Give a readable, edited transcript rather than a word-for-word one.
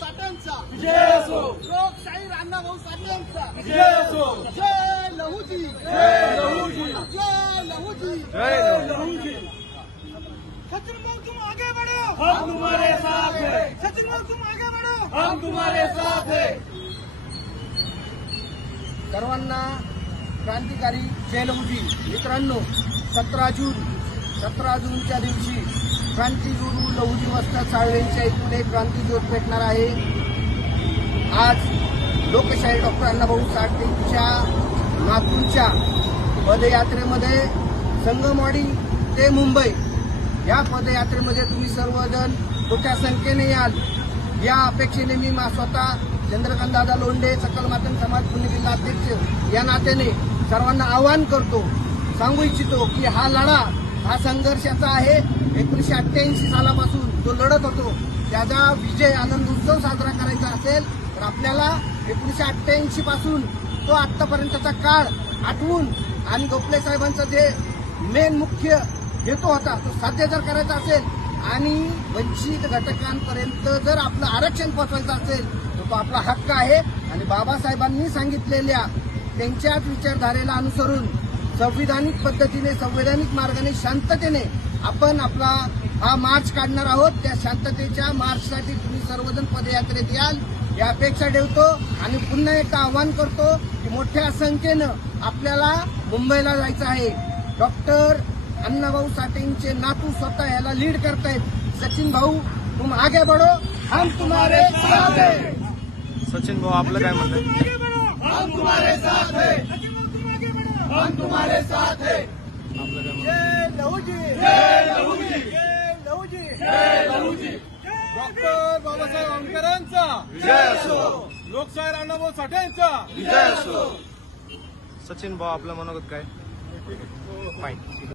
साठ्यांचा विजय असो, लोकशाहीर अण्णाभाऊ साठे यांचा विजय असो, जय लहूजी, जय लहूजी, जय लहूजी, जय लहूजी। सचिन भाऊ तुम आगे बढ़ो, हम तुम्हारे साथ हैं, सचिन भाऊ तुम आगे बढ़ो। हम तुम्हारे साथ हैं। सर्वांना क्रांतिकारी जय लहूजी। मित्रांनो, 17 जूनच्या दिवशी क्रांतिगुरू लहुजी वस्ताद साळवेंच्या इथून एक क्रांती ज्योत पेटणार आहे। आज लोकशाहीर डॉक्टर अण्णाभाऊ साठेंच्या नागपूरच्या पदयात्रेमध्ये संगमवाडी ते मुंबई या पदयात्रेमध्ये तुम्ही सर्वजण मोठ्या संख्येने याल या अपेक्षेने मी स्वतः चंद्रकांत दादा लोंढे सकल मातंग समाज पुणे जिल्हा अध्यक्ष या नात्याने सर्वांना आवाहन करतो, सांगू इच्छितो की हा लढा हा संघर्षाचा आहे। 1988 सालापासून जो लढत होतो त्याचा विजय आनंद उत्सव साजरा करायचा असेल तर आपल्याला 1988 पासून तो आतापर्यंतचा काळ आठवून आणि गोखले साहेबांचा जे मेन मुख्य हेतू होता तो साध्य जर करायचा असेल आणि वंचित घटकांपर्यंत जर आपलं आरक्षण पोहोचवायचं असेल तर तो आपला हक्क आहे। आणि बाबासाहेबांनी सांगितलेल्या त्यांच्याच विचारधारेला अनुसरून संविधानिक पद्धतीने संवैधानिक मार्गाने शांततेने आपण आपला हा मार्च काढणार आहोत। त्या शांततेच्या मार्चसाठी तुम्ही सर्वजण पदयात्रेत याल या अपेक्षा ठेवतो आणि पुन्हा एकदा आवाहन करतो की मोठ्या संख्येनं आपल्याला मुंबईला जायचं आहे। डॉक्टर अण्णाभाऊ साठेंचे नातू स्वतः याला लीड करतायत। सचिन भाऊ तुम आगे बढ़ो, हम तुम्हारे साथ हैं। सचिन भाऊ आपलं काय म्हणणं आहे? हम तुम्हारे साथ हैं, हम तुम्हारे साथ हैं। आपलं काय म्हणणं आहे? जय लहूजी, जय लहूजी, जय लहूजी, जय लहूजी। डॉक्टर बाबासाहेब आंबेडकरांचा विजय असो, लोकशाहीर अण्णाभाऊ साठेंचा विजय असो। सचिन भाऊ आपलं मनोगत काय? फाईन.